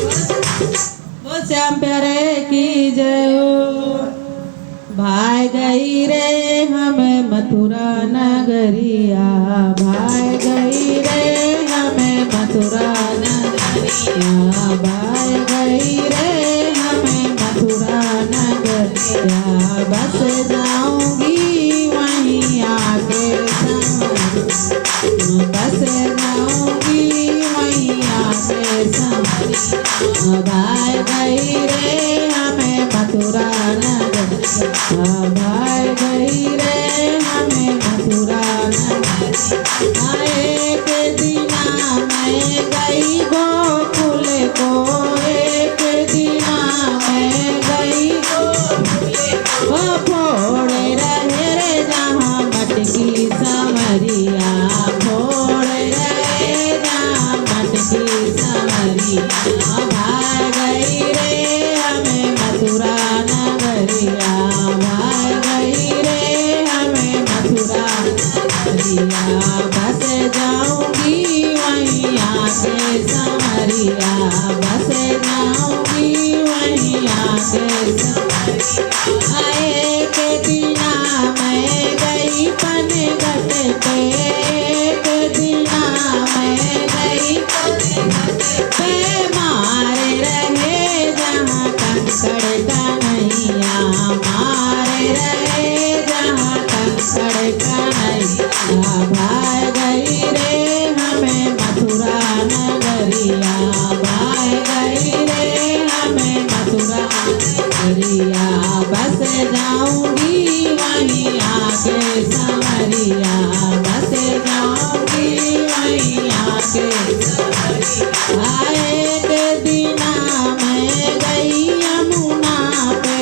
वो श्याम प्यारे की जय हो। भाई गई रे हमें मथुरा नगरिया, भाई गई रे हमें मथुरा नगरिया, भाई गई रे हमें मथुरा नगरिया। बस जाऊंगी वहीं आके बस जाऊंगी वहीं आके भाई गई रे हमें मथुरा नगरिया, भाई गई रे हमें मथुरा नगरिया। एक दिना मैं गई गोकुल को, एक दिना मैं गई वो फोड़े रहे रे जहाँ मटकी समरिया, फोड़े रहे जहाँ मटकी समरिया। भाई गई रे हमें मथुरा नगरिया, भाई गई रे हमें मथुरा नगरिया। बस जाऊंगी वहीं आके समरिया, बस जाऊंगी वहीं आके समरिया। एक दिना मैं गई पनघट पे, एक दिना मैं गई पे मारे रहे जहाँ कंकड़ कन्हैया, मारे रहे जहाँ कंकड़ कन्हैया। भाई गई रे हमें मथुरा नगरिया, भाई गई रे हमें मथुरा नगरिया। बस जाऊंगी वहीं आके समरिया, बस जाऊंगी वहीं आके समरिया। एक दिना मैं गई यमुना पे,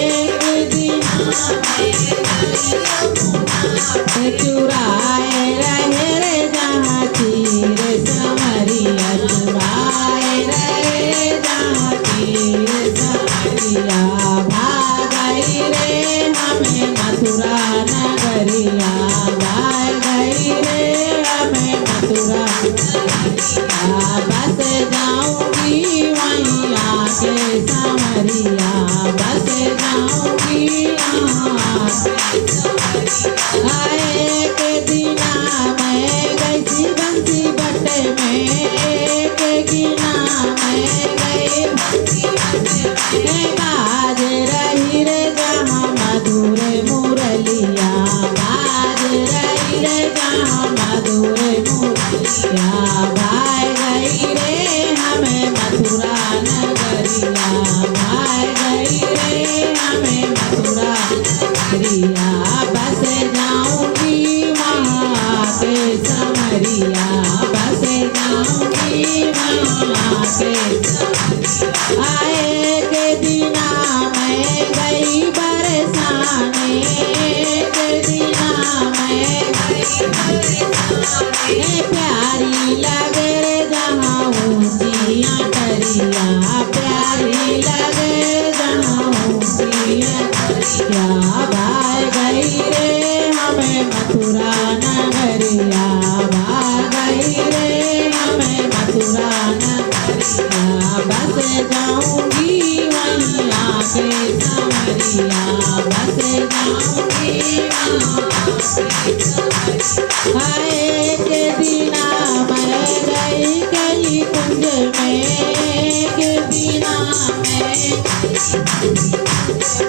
एक दिना मैं गई यमुना पे चुराए रहे रे जहाँ तीर समरिया, चुराए रहे जहाँ तीर समरिया। भाग गई रे हमें मथुरा नगरिया, भाग गई रे हमें मथुरा नगरिया। बस जाऊंगी वहीं आके समरिया, बस जाऊंगी वहाँ आके समरिया। एक दिना मैं गई सी बंसी बटे में, एक दिना मैं गई बंसी बटे में। बाज रही रे जहाँ मधुर मुरलिया, बाज रही रे जहाँ मधुर मुरलिया। भाई गई रे हमें मथुरा नगरिया, भाई गई रे हमें मथुरा नगरिया। बस जाऊंगी वहाँ आके समरिया, बस जाऊंगी वहाँ आके समरिया। एक दिना मैं गई बरसाने, एक दिना मैं गई बरसाने। प्यारी लगे रे जहाँ ऊंचियाँ टरिया, प्यारी लगे जहाँ ऊंचियाँ टरिया। भाई गई रे हमें मथुरा नगरिया, भाई गई रे हमें मथुरा नगरिया। बस जाऊंगी वहीं आके समरिया, बस जाऊंगी वहाँ आके समरिया। एक दिना मैं गई कली कुंज में, एक दिना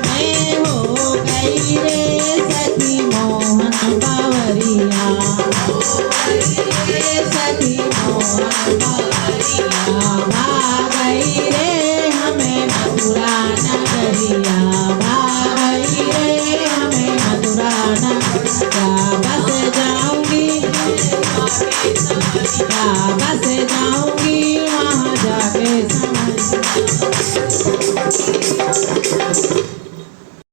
मैं हो गई रे सखी मोहन बावरिया, हो गई रे सखी मोहन बावरिया। भाग गई रे हमें मथुरा नगरिया, भाग गई रे हमें मथुरा नगरिया। बस जाऊंगी बस जाऊंगी